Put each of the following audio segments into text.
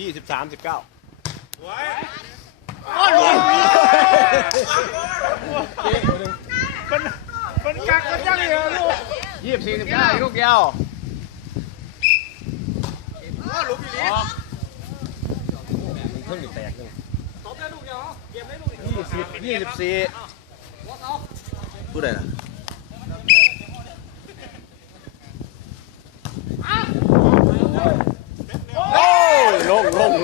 ยี่สิบสามสิบเก้ามันกักกันยังเหรอลูกยี่สิบสี่สิบเก้าลูกเดียวเพิ่งแตกเลยยี่สิบยี่สิบสี่ผู้ใดล่ะ โอ้ยล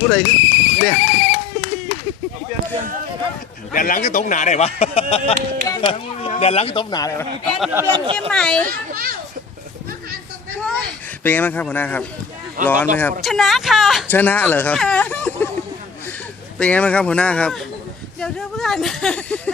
ผู้ใดคือเนี่ยเดี๋ยวหลังก็ตบหนาได้ปะเดี๋ยวหลังก็ตบหนาได้ปะเปลี่ยนเปลี่ยนเกมใหม่เป็นไงบ้างครับหัวหน้าครับ ร้อนไหมครับ ชนะค่ะ ชนะเหรอครับ เป็นไงบ้างครับหัวหน้าครับ เดี๋ยวเรื่องเพื่อน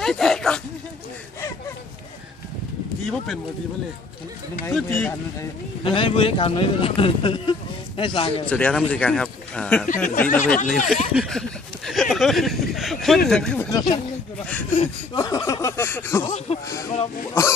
ให้ใจก่อนทีว่าเป็นทีว่าเลยพื้นที่ให้บริการไว้ ให้สร้างสวัสดีครับท่านผู้จัดการครับอ่านี่เราเป็นนี่เพื่อนเด็กที่เป็น